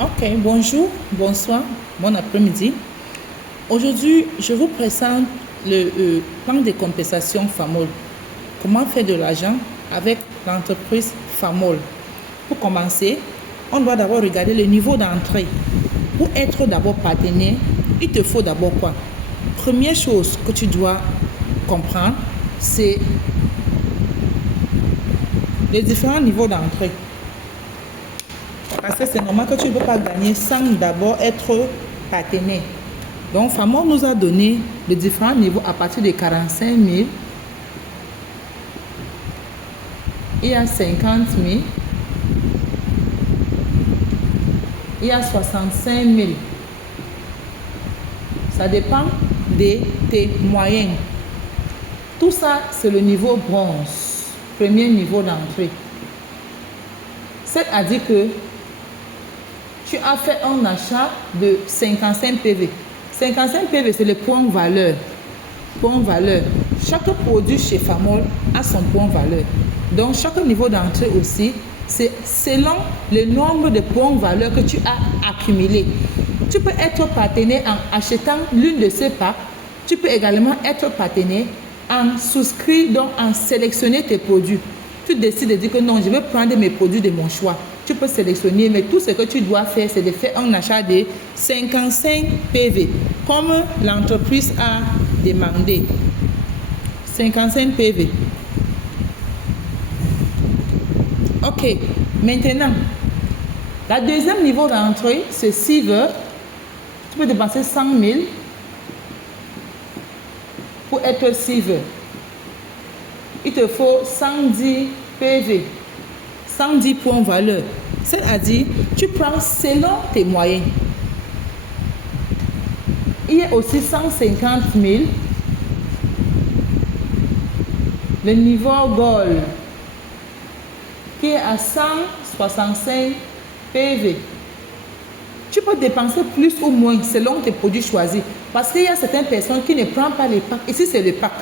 Ok, bonjour, bonsoir, bon après-midi. Aujourd'hui, je vous présente le plan de compensation FAMOL. Comment faire de l'argent avec l'entreprise FAMOL. Pour commencer, on doit d'abord regarder le niveau d'entrée. Pour être d'abord partenaire, il te faut d'abord quoi? Première chose que tu dois comprendre, c'est les différents niveaux d'entrée. Parce que c'est normal que tu ne peux pas gagner sans d'abord être partenaire. Donc, FAMOL nous a donné les différents niveaux à partir de 45 000. Il y a 50 000. Il y a 65 000. Ça dépend de tes moyens. Tout ça, c'est le niveau bronze, premier niveau d'entrée. C'est-à-dire que tu as fait un achat de 55 PV. 55 PV, c'est le point valeur. Point valeur. Chaque produit chez FAMOL a son point valeur. Donc, chaque niveau d'entrée aussi, c'est selon le nombre de points valeur que tu as accumulé. Tu peux être partenaire en achetant l'une de ces packs. Tu peux également être partenaire en souscrire, donc en sélectionner tes produits. Tu décides de dire que non, je vais prendre mes produits de mon choix. Tu peux sélectionner, mais tout ce que tu dois faire, c'est de faire un achat de 55 PV, comme l'entreprise a demandé. 55 PV. Ok, maintenant, la deuxième niveau d'entrée, c'est Silver. Tu peux dépenser 100 000 pour être Silver. Il te faut 110 PV, 110 points valeur. C'est-à-dire, tu prends selon tes moyens. Il y a aussi 150 000. Le niveau Gold, qui est à 165 PV. Tu peux dépenser plus ou moins selon tes produits choisis. Parce qu'il y a certaines personnes qui ne prennent pas les packs. Ici, c'est le pack.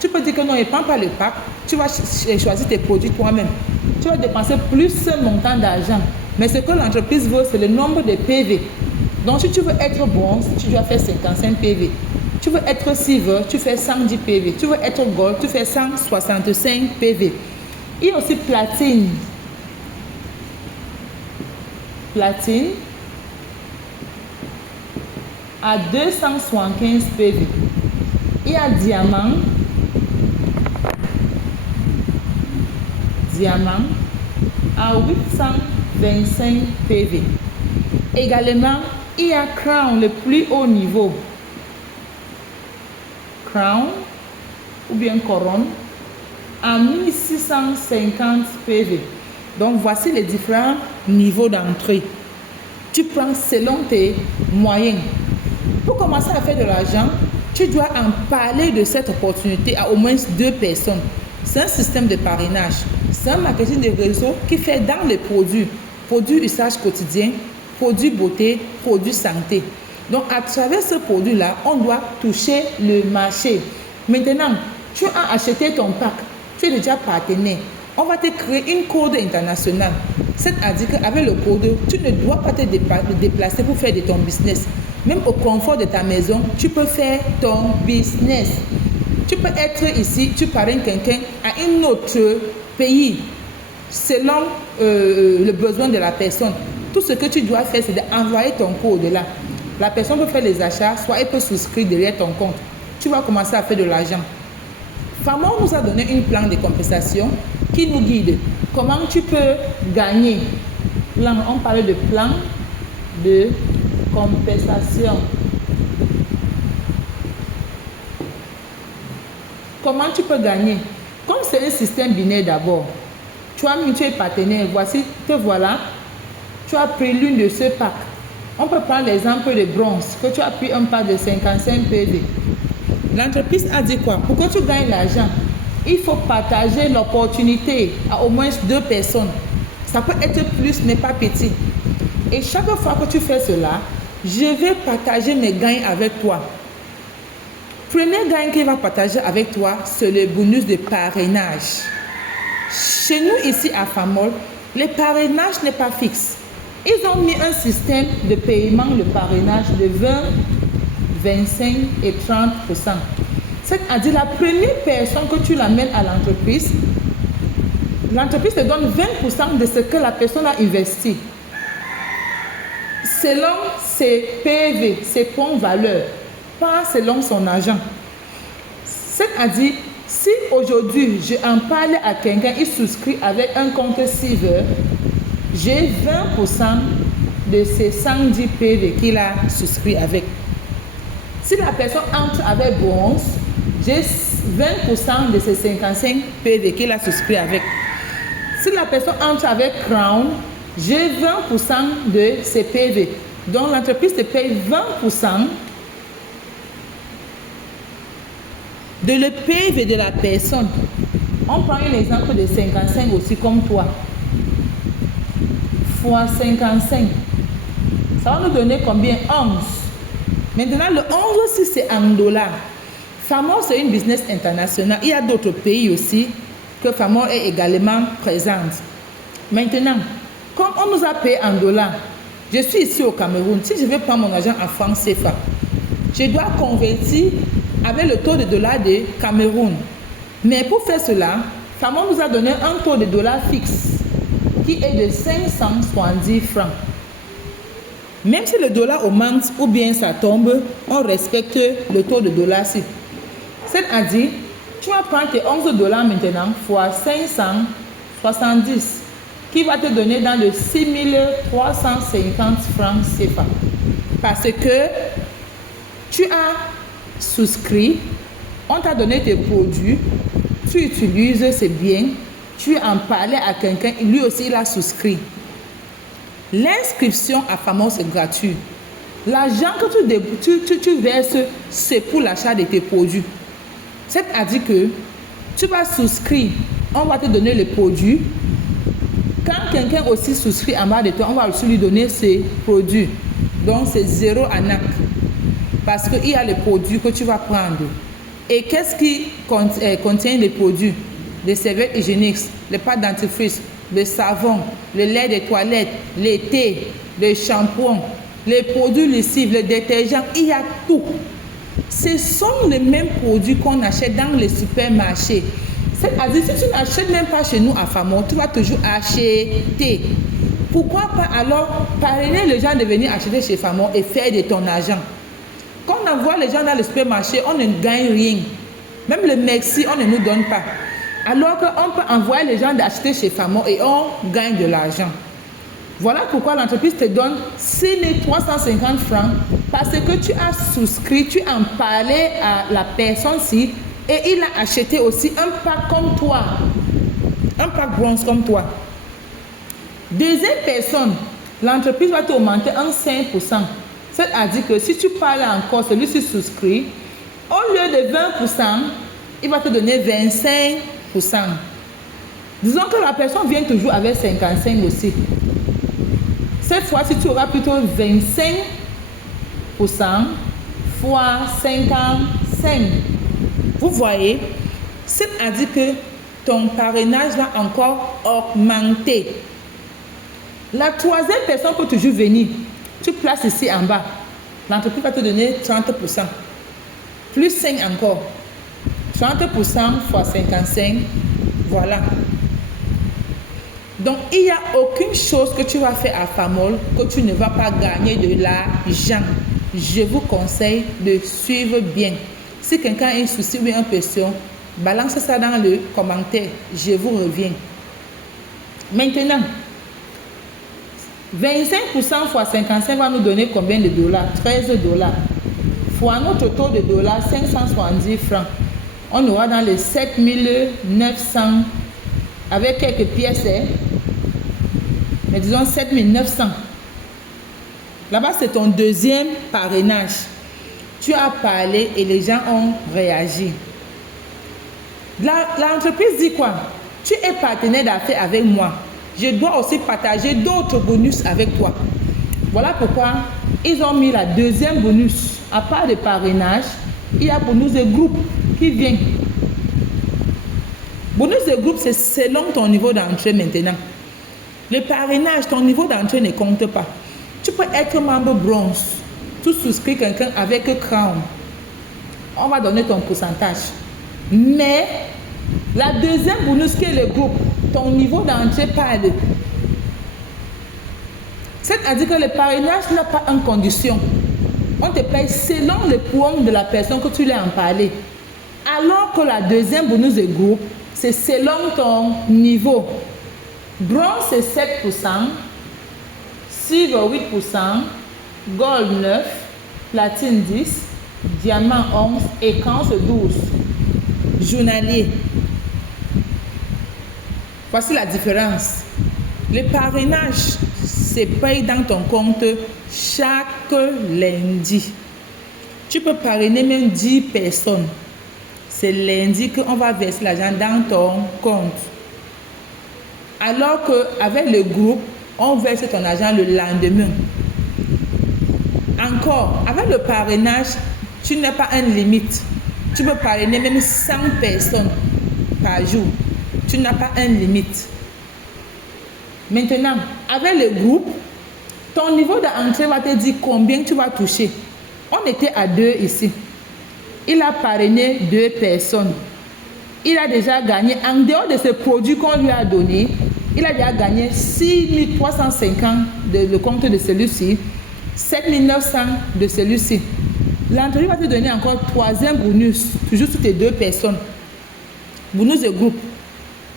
Tu peux dire que non, ne prends pas le pack. Tu vas choisir tes produits toi-même. Tu vas dépenser plus ce montant d'argent. Mais ce que l'entreprise veut, c'est le nombre de PV. Donc, si tu veux être bronze, tu dois faire 55 PV. Tu veux être silver, tu fais 110 PV. Tu veux être gold, tu fais 165 PV. Il y a aussi platine. Platine à 275 PV. Il y a diamant. Diamant à 825 PV. Également, il y a Crown, le plus haut niveau. Crown ou bien couronne à 1650 PV. Donc, voici les différents niveaux d'entrée. Tu prends selon tes moyens. Pour commencer à faire de l'argent, tu dois en parler de cette opportunité à au moins 2 personnes. C'est un système de parrainage. C'est un marketing de réseau qui fait dans les produits usage quotidien, produits beauté, produits santé. Donc, à travers ce produit-là, on doit toucher le marché. Maintenant, tu as acheté ton pack, tu es déjà partenaire. On va te créer une code internationale. C'est-à-dire qu'avec le code, tu ne dois pas te déplacer pour faire de ton business. Même au confort de ta maison, tu peux faire ton business. Tu peux être ici, tu parraines quelqu'un à un autre pays selon le besoin de la personne. Tout ce que tu dois faire, c'est d'envoyer ton code là. La personne peut faire les achats, soit elle peut souscrire derrière ton compte. Tu vas commencer à faire de l'argent. FAMOL nous a donné un plan de compensation qui nous guide. Comment tu peux gagner? Là, on parlait de plan de compensation. Comment tu peux gagner? Comme c'est un système binaire d'abord, tu es partenaire, voici, te voilà, tu as pris l'une de ces packs. On peut prendre l'exemple de bronze, que tu as pris un pack de 55 PV. L'entreprise a dit quoi? Pour que tu gagnes l'argent, il faut partager l'opportunité à au moins 2 personnes. Ça peut être plus, mais pas petit. Et chaque fois que tu fais cela, je vais partager mes gains avec toi. Premier gain qu'il va partager avec toi, c'est le bonus de parrainage. Chez nous, ici à FAMOL, le parrainage n'est pas fixe. Ils ont mis un système de paiement, le parrainage de 20, 25 et 30%. C'est-à-dire la première personne que tu l'amènes à l'entreprise te donne 20% de ce que la personne a investi. Selon ses PV, ses points de valeur, pas selon son argent. C'est-à-dire, si aujourd'hui je en parle à quelqu'un, il souscrit avec un compte Silver, j'ai 20% de ses 110 PV qu'il a souscrit avec. Si la personne entre avec bronze, j'ai 20% de ses 55 PV qu'il a souscrit avec. Si la personne entre avec crown, j'ai 20% de ses PV. Donc l'entreprise te paye 20% de le PV de la personne. On prend un exemple de 55 aussi comme toi. Fois 55. Ça va nous donner combien? 11. Maintenant, le 11 aussi, c'est en dollars. Famor, c'est une business internationale. Il y a d'autres pays aussi que Famor est également présente. Maintenant, comme on nous a payé en dollars, je suis ici au Cameroun. Si je veux prendre mon argent en francs CFA, je dois convertir avec le taux de dollar de Cameroun. Mais pour faire cela, Famor nous a donné un taux de dollar fixe qui est de 570 francs. Même si le dollar augmente ou bien ça tombe, on respecte le taux de dollar-ci. C'est-à-dire, tu vas prendre tes 11 dollars maintenant fois 570 qui va te donner dans le 6350 francs CFA. Parce que tu as souscrit, on t'a donné tes produits, tu utilises ces biens, tu en parlais à quelqu'un, lui aussi il a souscrit. L'inscription à Famor, c'est gratuit. L'argent que tu verses, c'est pour l'achat de tes produits. C'est-à-dire que tu vas souscrire, on va te donner les produits. Quand quelqu'un aussi souscrit en bas de toi, on va aussi lui donner ses produits. Donc c'est zéro ANAC. Parce qu'il y a les produits que tu vas prendre. Et qu'est-ce qui contient les produits? Les serviettes hygiéniques, les pâtes dentifrice, le savon, le lait des toilettes, les thés, les shampoings, les produits lessives, les détergents, il y a tout. Ce sont les mêmes produits qu'on achète dans les supermarchés. C'est-à-dire, si tu n'achètes même pas chez nous à Famor, tu vas toujours acheter. Pourquoi pas alors parrainer les gens de venir acheter chez Famor et faire de ton argent? Quand on envoie les gens dans le supermarché, on ne gagne rien. Même le merci, on ne nous donne pas. Alors qu'on peut envoyer les gens d'acheter chez Famor et on gagne de l'argent. Voilà pourquoi l'entreprise te donne 6350 francs parce que tu as souscrit, tu en parlais à la personne-ci et il a acheté aussi un pack comme toi, un pack bronze comme toi. Deuxième personne, l'entreprise va t'augmenter un 5%. C'est-à-dire que si tu parles encore, celui-ci souscrit, au lieu de 20%, il va te donner 25%. Disons que la personne vient toujours avec 55 aussi. Cette fois-ci, tu auras plutôt 25% fois 55. Vous voyez, c'est-à-dire que ton parrainage va encore augmenter. La troisième personne peut toujours venir. Tu places ici en bas. L'entreprise va te donner 30%. Plus 5 encore. 30% fois 55. Voilà. Donc, il n'y a aucune chose que tu vas faire à Famor que tu ne vas pas gagner de l'argent. Je vous conseille de suivre bien. Si quelqu'un a un souci ou une question, balancez ça dans le commentaire. Je vous reviens. Maintenant, 25% fois 55 va nous donner combien de dollars? 13 dollars. Fois notre taux de dollars, 570 francs. On aura dans les 7900 avec quelques pièces. Mais disons 7900. Là-bas, c'est ton deuxième parrainage. Tu as parlé et les gens ont réagi. L'entreprise dit quoi? Tu es partenaire d'affaires avec moi. Je dois aussi partager d'autres bonus avec toi. Voilà pourquoi ils ont mis la deuxième bonus. À part le parrainage, il y a bonus de groupe qui vient. Bonus de groupe, c'est selon ton niveau d'entrée maintenant. Le parrainage, ton niveau d'entrée ne compte pas. Tu peux être membre bronze. Tu souscris quelqu'un avec Crown. On va donner ton pourcentage. Mais la deuxième bonus qui est le groupe, ton niveau d'entrée parle. C'est-à-dire que le parrainage n'a pas une condition. On te paye selon le point de la personne que tu l'as en parlé. Alors que la deuxième bonus de groupe, c'est selon ton niveau. Bronze, c'est 7%, silver 8%, gold 9%, platine 10%, diamant 11% et bronze 12%. Journalier. Voici la différence. Le parrainage se paye dans ton compte chaque lundi. Tu peux parrainer même 10 personnes. C'est lundi qu'on va verser l'argent dans ton compte. Alors qu'avec le groupe, on verse ton argent le lendemain. Encore, avec le parrainage, tu n'as pas une limite. Tu peux parrainer même 100 personnes par jour. Tu n'as pas une limite. Maintenant, avec le groupe, ton niveau d'entrée va te dire combien tu vas toucher. On était à 2 ici. Il a parrainé 2 personnes. Il a déjà gagné, en dehors de ce produit qu'on lui a donné, il a déjà gagné 6 350 de le compte de celui-ci, 7 900 de celui-ci. L'entreprise va te donner encore 3e bonus, toujours sur tes 2 personnes. Bonus de groupe.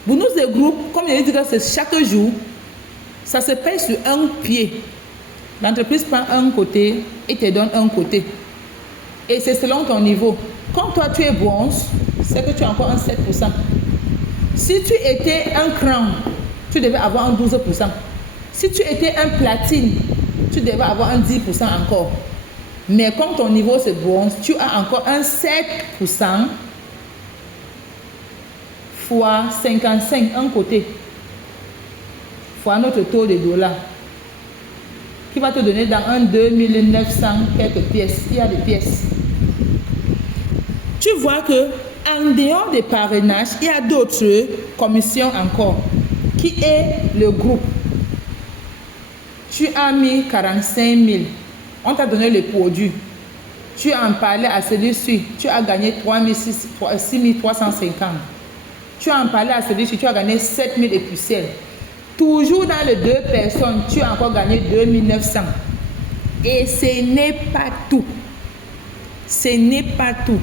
Bonus de groupe, comme je l'ai dit, c'est chaque jour, ça se paye sur un pied. L'entreprise prend un côté et te donne un côté. Et c'est selon ton niveau. Quand toi tu es bronze, c'est que tu as encore un 7%. Si tu étais un crown, tu devais avoir un 12%. Si tu étais un platine, tu devais avoir un 10% encore. Mais comme ton niveau c'est bronze, tu as encore un 7% fois 55, un côté, fois notre taux de dollars, qui va te donner dans un 2900 quelques pièces. Il y a des pièces. Tu vois que en dehors des parrainages, il y a d'autres commissions encore, qui est le groupe. Tu as mis 45 000. On t'a donné le produit. Tu as en parlé à celui-ci. Tu as gagné 6 350. Tu as en parlé à celui-ci. Tu as gagné 7 000 et poussières. Toujours dans les 2 personnes, tu as encore gagné 2 900. Et ce n'est pas tout. Ce n'est pas tout.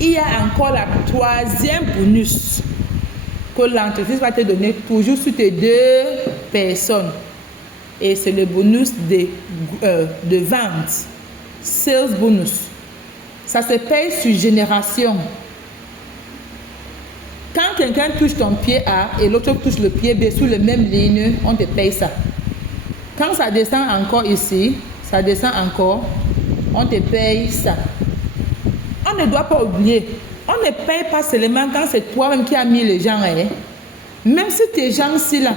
Il y a encore la 3e bonus que l'entreprise va te donner toujours sur tes 2 personnes. Et c'est le bonus de vente. Sales bonus. Ça se paye sur génération. Quand quelqu'un touche ton pied A et l'autre touche le pied B sur la même ligne, on te paye ça. Quand ça descend encore ici, ça descend encore, on te paye ça. On ne doit pas oublier, on ne paye pas seulement quand c'est toi-même qui as mis les gens. Même si tes gens-ci là,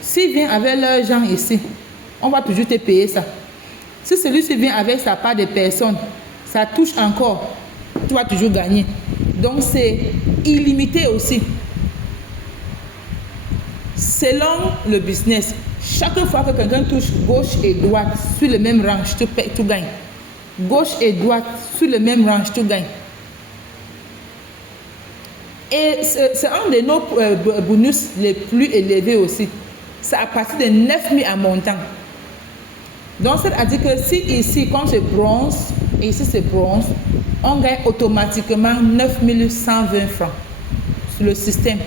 s'ils viennent avec leurs gens ici, on va toujours te payer ça. Si celui-ci vient avec sa part de personnes, ça touche encore, tu vas toujours gagner. Donc c'est illimité aussi. Selon le business, chaque fois que quelqu'un touche gauche et droite sur le même range, tu gagnes. Gauche et droite sur le même range, tu gagnes. Et c'est un de nos bonus les plus élevés aussi. C'est à partir de 9 000 en montant. Donc, c'est-à-dire que si ici, quand c'est bronze, et ici c'est bronze, on gagne automatiquement 9 120 francs sur le système.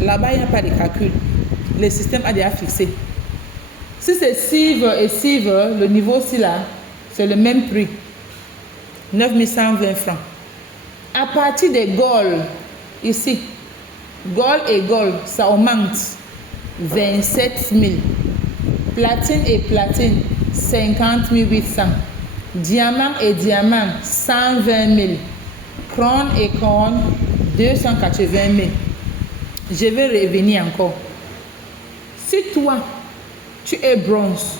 Là-bas, il n'y a pas de calcul. Le système a déjà fixé. Si c'est silver et silver, le niveau aussi là, c'est le même prix. 9 120 francs. À partir des gold, ici, gold et gold, ça augmente 27 000. Platine et platine, 50 800. Diamant et diamant, 120 000. Couronne et couronne, 280 000. Je vais revenir encore. Si toi, tu es bronze,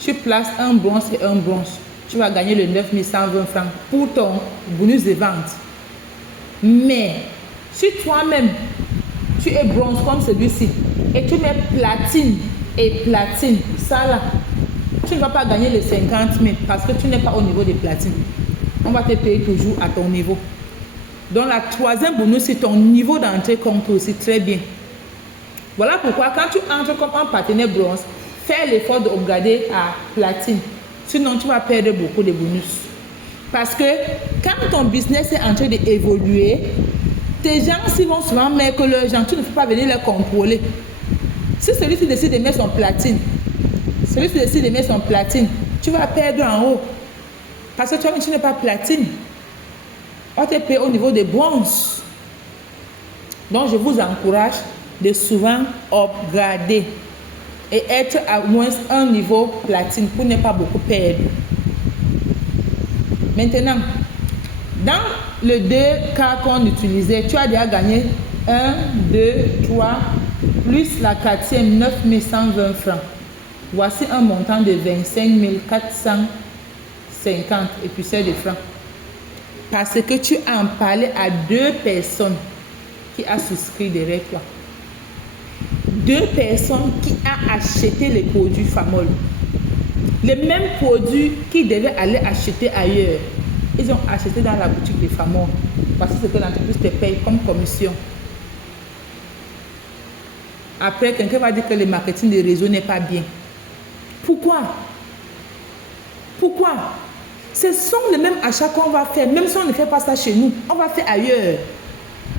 tu places un bronze et un bronze, tu vas gagner le 9 120 francs pour ton bonus de vente. Mais si toi-même, tu es bronze comme celui-ci et tu mets platine et platine, ça là, tu ne vas pas gagner les 50 000 parce que tu n'es pas au niveau des platines. On va te payer toujours à ton niveau. Donc la troisième bonus, c'est ton niveau d'entrée compte aussi très bien. Voilà pourquoi quand tu entres comme un partenaire bronze, fais l'effort de upgrader à platine. Sinon, tu vas perdre beaucoup de bonus. Parce que quand ton business est en train d'évoluer, tes gens, s'ils vont souvent mettre que leurs gens, tu ne peux pas venir les contrôler. Si celui-ci décide de mettre son platine, celui-ci décide de mettre son platine, tu vas perdre en haut. Parce que toi, tu n'es pas platine. On te paye au niveau des bronzes. Donc, je vous encourage de souvent upgrader et être à moins un niveau platine pour ne pas beaucoup perdre. Maintenant, dans les 2 cas qu'on utilisait, tu as déjà gagné 1, 2, 3, plus la 4e, 9 120 francs. Voici un montant de 25 450 et puis c'est de francs. Parce que tu as en parlé à 2 personnes qui ont souscrit derrière toi. 2 personnes qui ont acheté les produits Famol. Les mêmes produits qu'ils devaient aller acheter ailleurs. Ils ont acheté dans la boutique de Famol. Voici ce que l'entreprise te paye comme commission. Après, quelqu'un va dire que le marketing de réseau n'est pas bien. Pourquoi? Pourquoi? Ce sont les mêmes achats qu'on va faire. Même si on ne fait pas ça chez nous, on va faire ailleurs.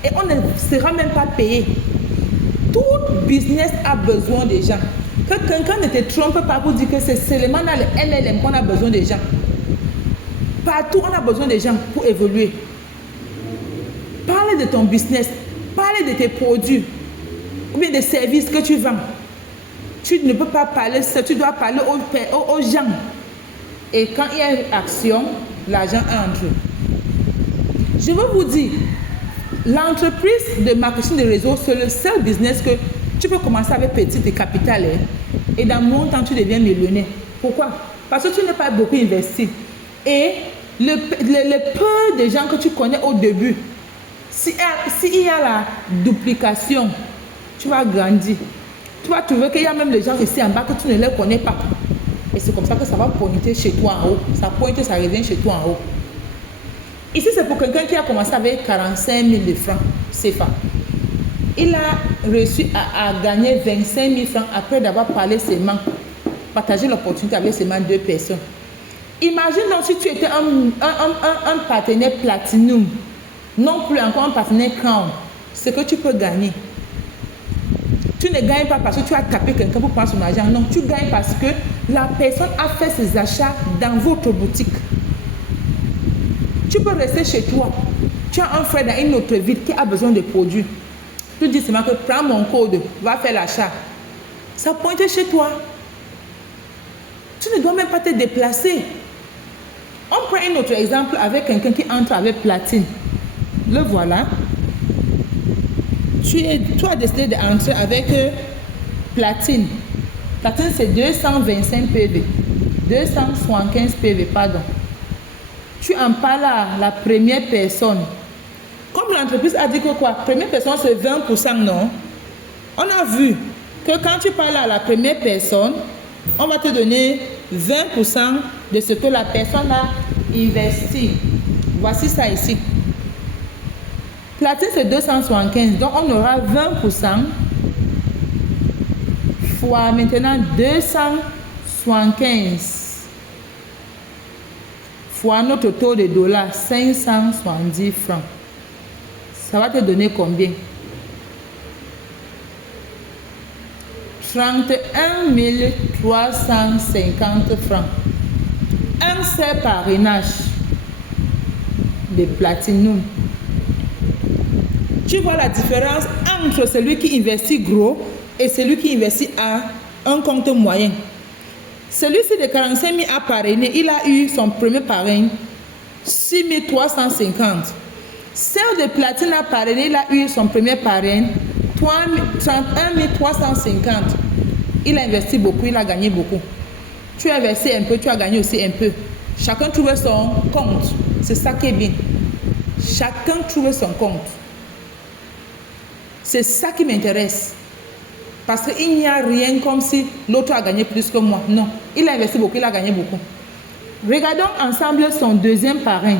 Et on ne sera même pas payé. Tout business a besoin des gens. Que quelqu'un ne te trompe pas pour dire que c'est seulement dans le MLM qu'on a besoin des gens. Partout, on a besoin des gens pour évoluer. Parle de ton business. Parle de tes produits. Ou bien des services que tu vends. Tu ne peux pas parler ça. Tu dois parler aux gens. Et quand il y a une action, l'argent entre. Je veux vous dire, l'entreprise de marketing de réseau, c'est le seul business que tu peux commencer avec petit et capital. Et dans longtemps, tu deviens millionnaire. Pourquoi? Parce que tu n'as pas beaucoup investi. Et le peu de gens que tu connais au début, s'il y a la duplication, tu vas grandir. Tu vas trouver qu'il y a même les gens ici en bas que tu ne les connais pas. Et c'est comme ça que ça va pointer chez toi en haut. Ça pointe, ça revient chez toi en haut. Ici, c'est pour quelqu'un qui a commencé avec 45 000 de francs CFA. Il a réussi à gagner 25 000 francs après d'avoir parlé seulement, partagé l'opportunité avec seulement 2 personnes. Imagine donc si tu étais un partenaire platinum, non plus encore un partenaire crown, ce que tu peux gagner. Tu ne gagnes pas parce que tu as tapé quelqu'un pour prendre son argent. Non, tu gagnes parce que la personne a fait ses achats dans votre boutique. Tu peux rester chez toi. Tu as un frère dans une autre ville qui a besoin de produits. Tu dis seulement que prends mon code, va faire l'achat. Ça pointe chez toi. Tu ne dois même pas te déplacer. On prend un autre exemple avec quelqu'un qui entre avec platine. Le voilà. Tu as décidé d'entrer avec platine. Platine, c'est 225 PV. 275 PV, pardon. Tu en parles à la première personne. Comme l'entreprise a dit que quoi? Première personne, c'est 20%, non? On a vu que quand tu parles à la première personne, on va te donner 20% de ce que la personne a investi. Voici ça ici. Platine, c'est 275. Donc, on aura 20% fois maintenant 275 fois notre taux de dollars, 570 francs. Ça va te donner combien? 31 350 francs. Un seul parrainage de platinum. Tu vois la différence entre celui qui investit gros et celui qui investit à un compte moyen. Celui-ci de 45 000 a parrainé, il a eu son premier parrain 6 350. Celle de platine a parrainé, il a eu son premier parrain 31 350. Il a investi beaucoup, il a gagné beaucoup. Tu as investi un peu, tu as gagné aussi un peu. Chacun trouve son compte. C'est ça qui est bien. Chacun trouve son compte. C'est ça qui m'intéresse. Parce qu'il n'y a rien comme si l'autre a gagné plus que moi. Non, il a investi beaucoup, il a gagné beaucoup. Regardons ensemble son deuxième parrain.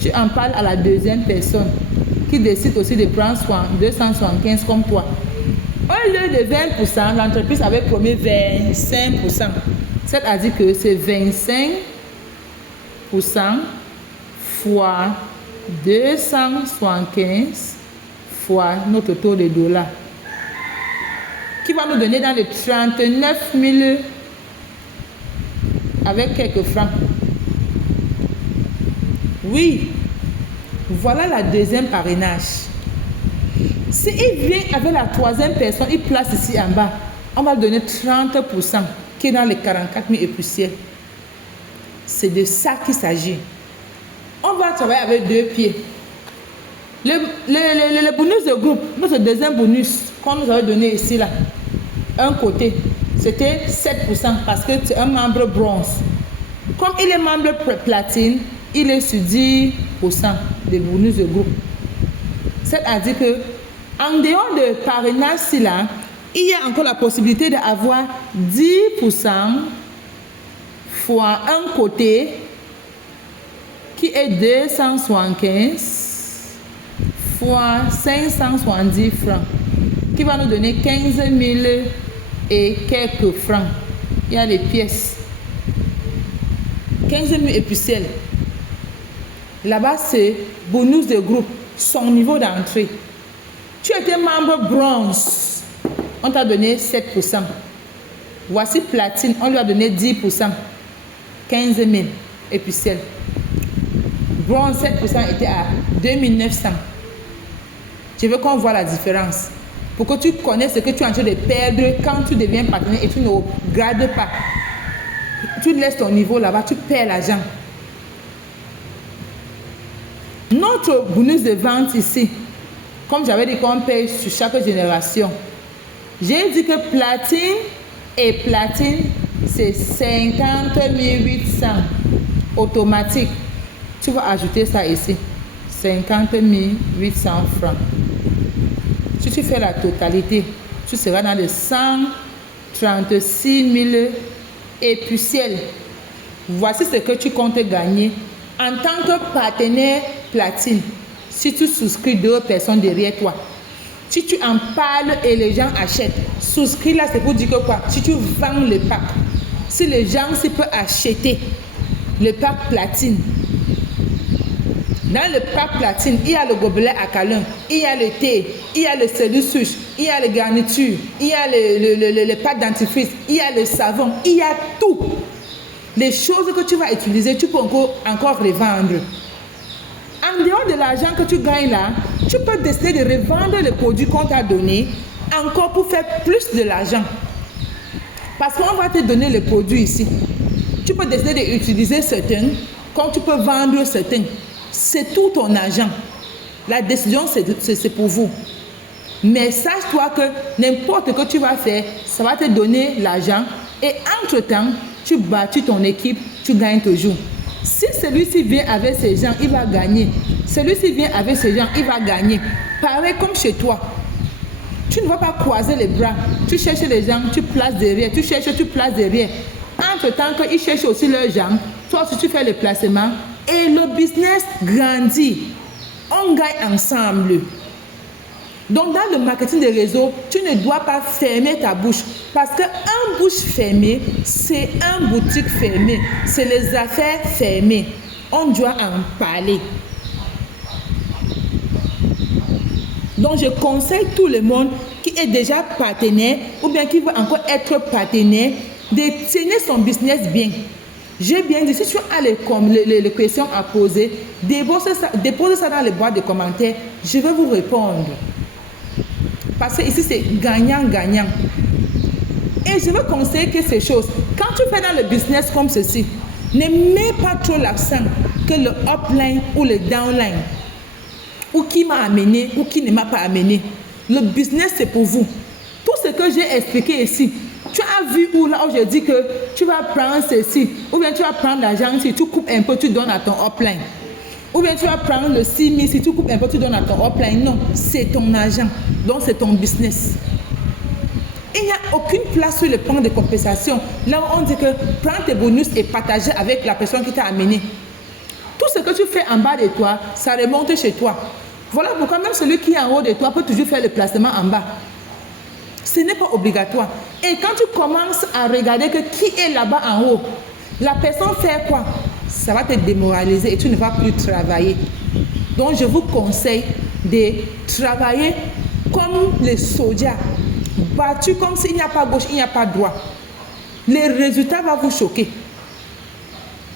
Tu en parles à la deuxième personne qui décide aussi de prendre 275 comme toi. Au lieu de 20%, l'entreprise avait promis 25%. C'est-à-dire que c'est 25% fois 275 fois notre taux de dollars, qui va nous donner dans les 39 000 avec quelques francs. Oui, voilà la deuxième parrainage. S'il vient avec la troisième personne, il place ici en bas, on va donner 30% qui est dans les 44 000 et poussières. C'est de ça qu'il s'agit. On va travailler avec deux pieds. Le bonus de groupe, notre deuxième bonus qu'on nous avait donné ici, là, un côté, c'était 7% parce que c'est un membre bronze. Comme il est membre platine, il est sur 10% de bonus de groupe. C'est-à-dire que en dehors de parrainage, là, il y a encore la possibilité d'avoir 10% fois un côté qui est 275 fois 570 francs, qui va nous donner 15 000 et quelques francs. Il y a les pièces. 15 000 et poussières. Là-bas, c'est bonus de groupe, son niveau d'entrée. Tu étais membre bronze, on t'a donné 7%. Voici platine, on lui a donné 10%, 15 000 et poussières. Bronze, 7% était à 2900. Je veux qu'on voit la différence. Pour que tu connaisses ce que tu es en train de perdre quand tu deviens partenaire et tu ne grades pas. Tu laisses ton niveau là-bas, tu perds l'argent. Notre bonus de vente ici, comme j'avais dit qu'on paye sur chaque génération, j'ai dit que platine et platine, c'est 50 800 automatique. Tu vas ajouter ça ici, 50 800 francs. Si tu fais la totalité, tu seras dans les 136 000 et poussières. Voici ce que tu comptes gagner en tant que partenaire platine. Si tu souscris 2 personnes derrière toi, si tu en parles et les gens achètent, souscris là, c'est pour dire que quoi? Si tu vends le pack, si les gens peuvent acheter le pack platine, dans le pack platine, il y a le gobelet à câlin, il y a le thé, il y a le cellule-souche, il y a les garnitures, il y a le pâte dentifrice, il y a le savon, il y a tout. Les choses que tu vas utiliser, tu peux encore revendre. En dehors de l'argent que tu gagnes là, tu peux décider de revendre les produits qu'on t'a donné encore pour faire plus de l'argent. Parce qu'on va te donner les produits ici. Tu peux décider d'utiliser certains, comme tu peux vendre certains. C'est tout ton argent. La décision, c'est pour vous. Mais sache-toi que n'importe ce que tu vas faire, ça va te donner l'argent. Et entre-temps, tu bâtis ton équipe, tu gagnes toujours. Si celui-ci vient avec ses gens, il va gagner. Celui-ci vient avec ses gens, il va gagner. Pareil comme chez toi. Tu ne vas pas croiser les bras. Tu cherches les gens, tu places derrière. Tu cherches, tu places derrière. Entre-temps qu'ils cherchent aussi leurs gens, toi aussi tu fais le placement. Et le business grandit. On gagne ensemble. Donc, dans le marketing des réseaux, tu ne dois pas fermer ta bouche. Parce qu'un bouche fermée, c'est un boutique fermée. C'est les affaires fermées. On doit en parler. Donc, je conseille tout le monde qui est déjà partenaire ou bien qui veut encore être partenaire de tenir son business bien. J'ai bien dit, si tu as les questions à poser, déposez ça dans les boîtes de commentaires. Je vais vous répondre. Parce que ici, c'est gagnant-gagnant. Et je veux conseiller que ces choses, quand tu fais dans le business comme ceci, ne mets pas trop l'accent que le upline ou le downline, ou qui m'a amené ou qui ne m'a pas amené. Le business, c'est pour vous. Tout ce que j'ai expliqué ici, tu as vu où là où je dis que tu vas prendre ceci, ou bien tu vas prendre l'argent, si tu coupes un peu, tu donnes à ton upline. Ou bien tu vas prendre le 6 000, si tu coupes un peu, tu donnes à ton upline. Non, c'est ton argent. Donc c'est ton business. Il n'y a aucune place sur le plan de compensation. Là où on dit que prends tes bonus et partager avec la personne qui t'a amené. Tout ce que tu fais en bas de toi, ça remonte chez toi. Voilà pourquoi même celui qui est en haut de toi peut toujours faire le placement en bas. Ce n'est pas obligatoire. Et quand tu commences à regarder que qui est là-bas en haut, la personne fait quoi? Ça va te démoraliser et tu ne vas plus travailler. Donc je vous conseille de travailler comme les soldats, battus comme s'il n'y a pas gauche, il n'y a pas droit. Les résultats vont vous choquer.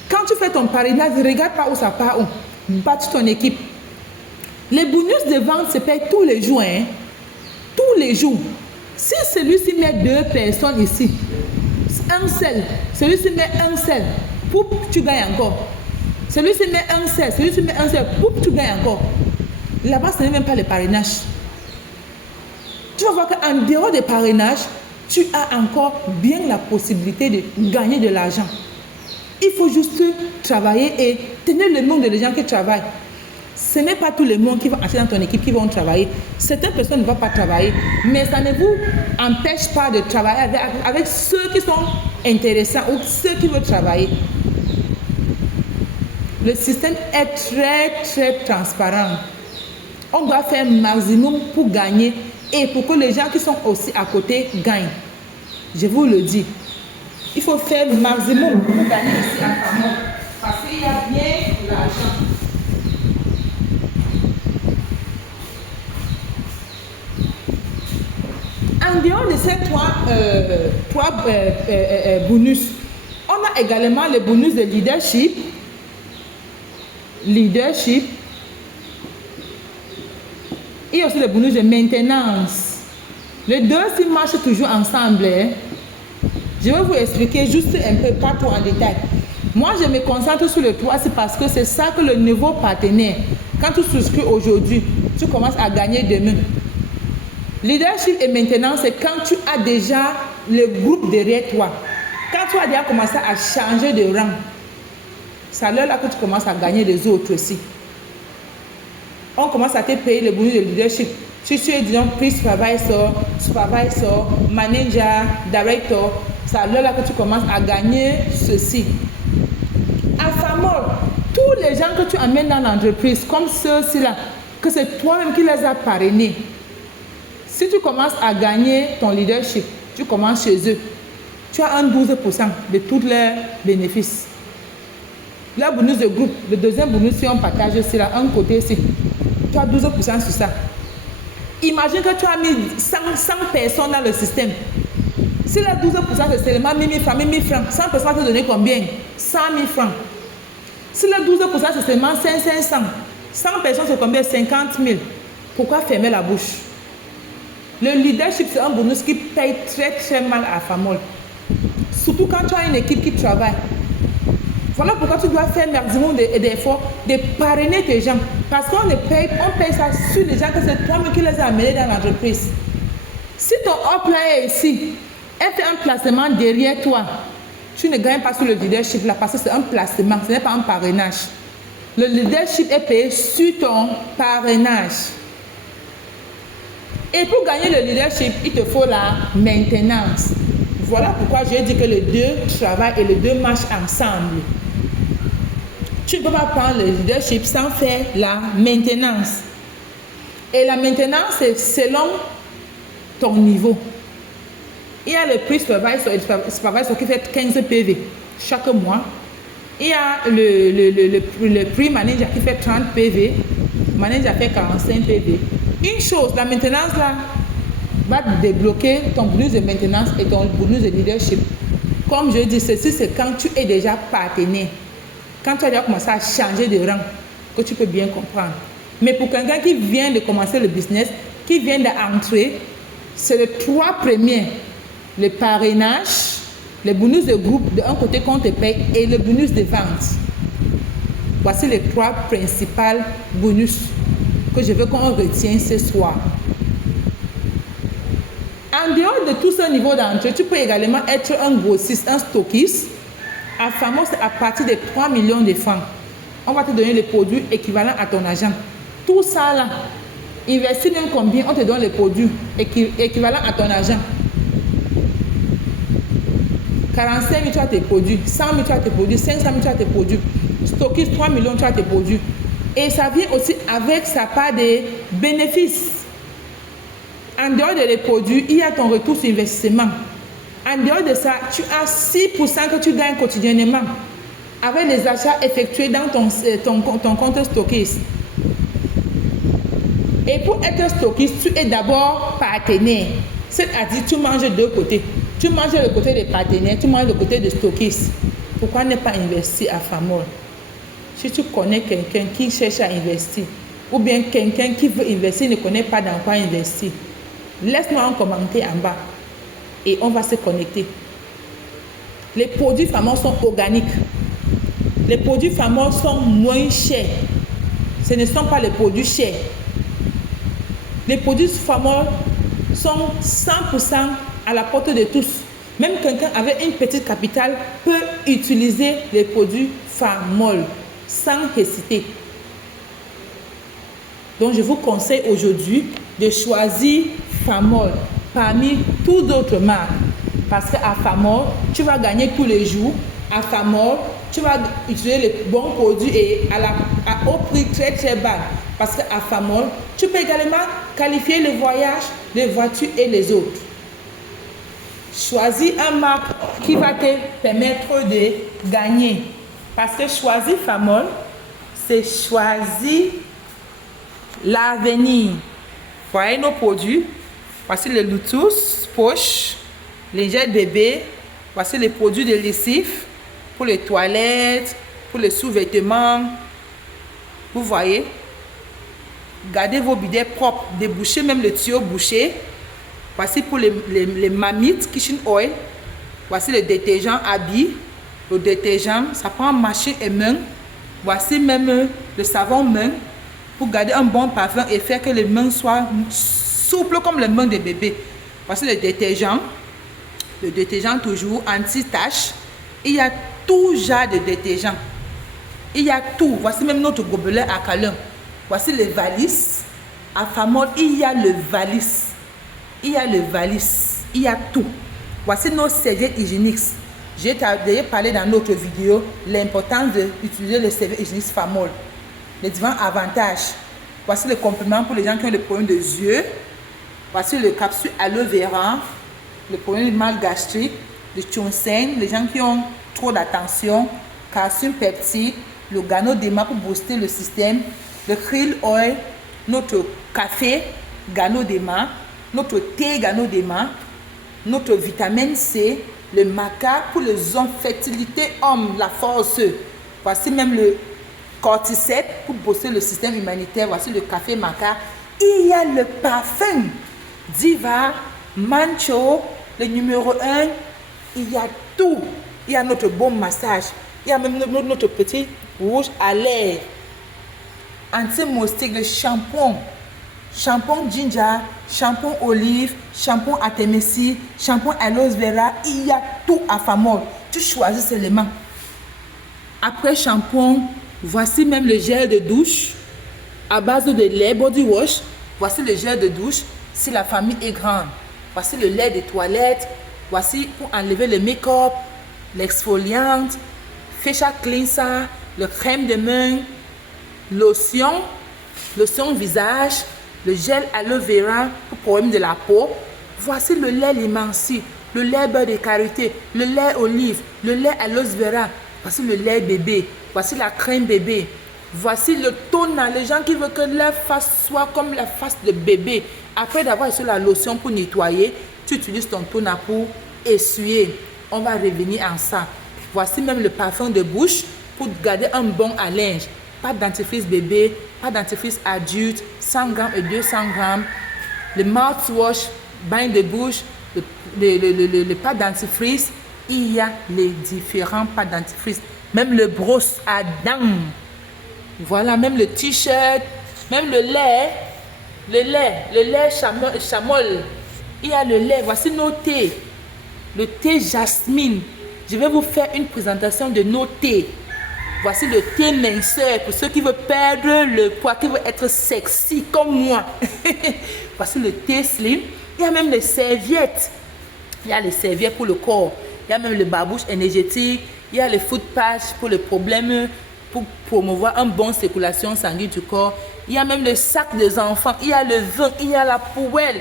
Quand tu fais ton parrainage, ne regarde pas où ça part, où. Bats ton équipe. Les bonus de vente se payent tous les jours. Hein? Tous les jours. Si celui-ci met 2 personnes ici, un seul, celui-ci met un seul, poup, tu gagnes encore. Celui-ci met un seul, celui-ci met un seul, poup, tu gagnes encore. Là-bas, ce n'est même pas le parrainage. Tu vas voir qu'en dehors des parrainages, tu as encore bien la possibilité de gagner de l'argent. Il faut juste travailler et tenir le nom des gens qui travaillent. Ce n'est pas tout le monde qui va acheter dans ton équipe qui vont travailler. Certaines personnes ne vont pas travailler, mais ça ne vous empêche pas de travailler avec ceux qui sont intéressants ou ceux qui veulent travailler. Le système est très transparent. On doit faire maximum pour gagner et pour que les gens qui sont aussi à côté gagnent. Je vous le dis. Il faut faire le maximum pour gagner ici à Famon. Parce qu'il y a bien de l'argent. En dehors de ces trois bonus, on a également le bonus de leadership. Il y a aussi le bonus de maintenance. Les deux s'y marchent toujours ensemble. Hein? Je vais vous expliquer juste un peu, pas trop en détail. Moi, je me concentre sur le 3, c'est parce que c'est ça que le nouveau partenaire, quand tu souscris aujourd'hui, tu commences à gagner demain. Leadership et maintenance, c'est quand tu as déjà le groupe derrière toi. Quand tu as déjà commencé à changer de rang, c'est à l'heure là que tu commences à gagner les autres aussi. On commence à te payer le bonus de leadership. Si tu es, disons, supervisor, manager, director, c'est à l'heure là que tu commences à gagner ceci. À Famol, tous les gens que tu amènes dans l'entreprise, comme ceux-ci là, que c'est toi-même qui les as parrainés. Si tu commences à gagner ton leadership, tu commences chez eux, tu as un 12% de tous leurs bénéfices. Le bonus de groupe, le deuxième bonus, si on partage ici, là, un côté ici, tu as 12% sur ça. Imagine que tu as mis 100 personnes dans le système. Si le 12% c'est seulement 1 000 francs, 100 personnes te donner combien? 100 000 francs. Si le 12% c'est seulement 500, 100 personnes c'est combien? 50 000. Pourquoi fermer la bouche? Le leadership, c'est un bonus qui paye très mal à Famol. Surtout quand tu as une équipe qui travaille. Voilà pourquoi tu dois faire maximum d'efforts de parrainer tes gens. Parce qu'on paye ça sur les gens que c'est toi-même qui les as amenés dans l'entreprise. Si ton employé est ici, elle fait un placement derrière toi, tu ne gagnes pas sur le leadership là parce que c'est un placement, ce n'est pas un parrainage. Le leadership est payé sur ton parrainage. Et pour gagner le leadership, il te faut la maintenance. Voilà pourquoi j'ai dit que les deux travaillent et les deux marchent ensemble. Tu ne peux pas prendre le leadership sans faire la maintenance. Et la maintenance, c'est selon ton niveau. Il y a le prix supervisor qui fait 15 PV chaque mois. Il y a le prix manager qui fait 30 PV. Le manager fait 45 PV. Une chose, la maintenance là va débloquer ton bonus de maintenance et ton bonus de leadership. Comme je dis, ceci c'est quand tu es déjà partenaire. Quand tu as déjà commencé à changer de rang, que tu peux bien comprendre. Mais pour quelqu'un qui vient de commencer le business, qui vient d'entrer, c'est les 3 premiers. Le parrainage, le bonus de groupe de un côté qu'on te paye et le bonus de vente. Voici les 3 principaux bonus que je veux qu'on retienne ce soir. En dehors de tout ce niveau d'entrée, tu peux également être un grossiste, un stockiste. À Famol, c'est à partir de 3 millions de francs. on va te donner les produits équivalents à ton argent. Tout ça là, investis même combien, on te donne les produits équivalents à ton argent. 45 000, tu as tes produits. 100 000, tu as tes produits. 500 000, tu as tes produits. Stockiste, 3 millions, tu as tes produits. Et ça vient aussi avec sa part de bénéfices. En dehors des produits, il y a ton retour sur investissement. En dehors de ça, tu as 6% que tu gagnes quotidiennement avec les achats effectués dans ton compte stockiste. Et pour être stockiste, tu es d'abord partenaire. C'est-à-dire, tu manges de deux côtés. Tu manges le côté des partenaires, tu manges le côté des stockistes. Pourquoi ne pas investir à Famol? Si tu connais quelqu'un qui cherche à investir, ou bien quelqu'un qui veut investir ne connaît pas dans quoi investir, laisse-moi un commentaire en bas et on va se connecter. Les produits Famol sont organiques. Les produits Famol sont moins chers. Ce ne sont pas les produits chers. Les produits Famol sont 100% à la portée de tous. Même quelqu'un avec une petite capitale peut utiliser les produits Famol sans hésiter. Donc je vous conseille aujourd'hui de choisir Famol parmi toutes autres marques. Parce qu'à Famol, tu vas gagner tous les jours. À Famol, tu vas utiliser les bons produits et au prix très très bas. Parce qu'à Famol, tu peux également qualifier le voyage, les voitures et les autres. Choisis une marque qui va te permettre de gagner. Parce que choisir Famol, c'est choisir l'avenir. Voyez nos produits. Voici le Bluetooth, poche, lingette bébé. Voici les produits de lessive pour les toilettes, pour les sous-vêtements. Vous voyez? Gardez vos bidets propres, débouchez même le tuyau bouché. Voici pour les mamites kitchen oil. Voici le détergent habit. Le détergent, ça prend machine et main. Voici même le savon main pour garder un bon parfum et faire que les mains soient souples comme les mains des bébés. Voici le détergent. Le détergent toujours anti-tache. Il y a tout genre de détergent. Il y a tout. Voici même notre gobelet à câlin. Voici les valises. À Famol, il y a le valise. Il y a le valise. Il y a tout. Voici nos serviettes hygiéniques. J'ai déjà parlé dans notre vidéo l'importance d'utiliser les serviettes hygiéniques Famol. Les différents avantages. Voici le complément pour les gens qui ont des problèmes de yeux. Voici le capsule aloe vera. Le problème du mal gastrique. Le ginseng, les gens qui ont trop d'attention. Calcium peptide. Le Ganoderma pour booster le système. Le krill oil. Notre café Ganoderma. Notre thé Ganoderma. Notre vitamine C. Le maca pour les hommes, fertilité homme, la force. Voici même le cordyceps pour booster le système humanitaire. Voici le café maca. Il y a le parfum Diva, Mancho, le numéro 1. Il y a tout. Il y a notre bon massage. Il y a même notre petit rouge à lèvres. Anti-moustique, le shampoing. Shampoing ginger, shampoing olive, shampoing artémisia, shampoing aloe vera. Il y a tout à Famol. Tu choisis ces éléments. Après shampoing, voici même le gel de douche à base de lait body wash. Voici le gel de douche si la famille est grande. Voici le lait de toilette. Voici pour enlever le make-up, l'exfoliante, facial cleanser, le crème de main, lotion visage, le gel aloe vera pour problème de la peau. Voici le lait Limanci, le lait beurre de karité, le lait olive, le lait aloe vera. Voici le lait bébé. Voici la crème bébé. Voici le toner. Les gens qui veulent que leur face soit comme la face de bébé. Après d'avoir essuyé la lotion pour nettoyer, tu utilises ton toner pour essuyer. On va revenir en ça. Voici même le parfum de bouche pour garder un bon linge. Pas de dentifrice bébé, pas de dentifrice adulte, 100 grammes et 200 grammes. Le mouthwash, bain de bouche, le pas de dentifrice. Il y a les différents pas de dentifrice. Même le brosse à dents. Voilà, même le t-shirt, même le lait chamol. Il y a le lait. Voici nos thés. Le thé jasmine. Je vais vous faire une présentation de nos thés. Voici le thé minceur pour ceux qui veulent perdre le poids, qui veulent être sexy comme moi. Voici le thé slim. Il y a même les serviettes. Il y a les serviettes pour le corps. Il y a même le babouche énergétique. Il y a le foot patch pour les problèmes, pour promouvoir une bonne circulation sanguine du corps. Il y a même le sac des enfants. Il y a le vin. Il y a la poêle.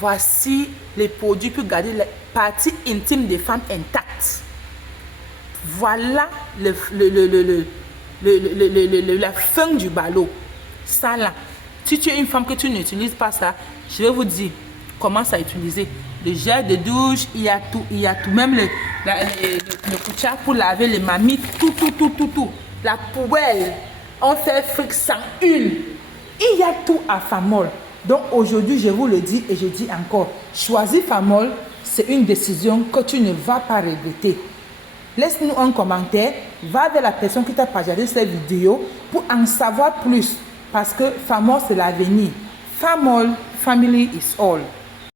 Voici les produits pour garder la partie intime des femmes intacte. Voilà la fin du ballot. Ça là, si tu es une femme que tu n'utilises pas ça, je vais vous dire comment ça utiliser. Le gel de douche, il y a tout. Même le couchard pour laver les mamies, tout. La poêle, on fait fric sans huile. Il y a tout à Famol. Donc aujourd'hui, je vous le dis et je dis encore, choisis Famol, c'est une décision que tu ne vas pas regretter. Laisse-nous un commentaire, va vers la personne qui t'a partagé cette vidéo pour en savoir plus. Parce que Famol, c'est l'avenir. Famol, family is all.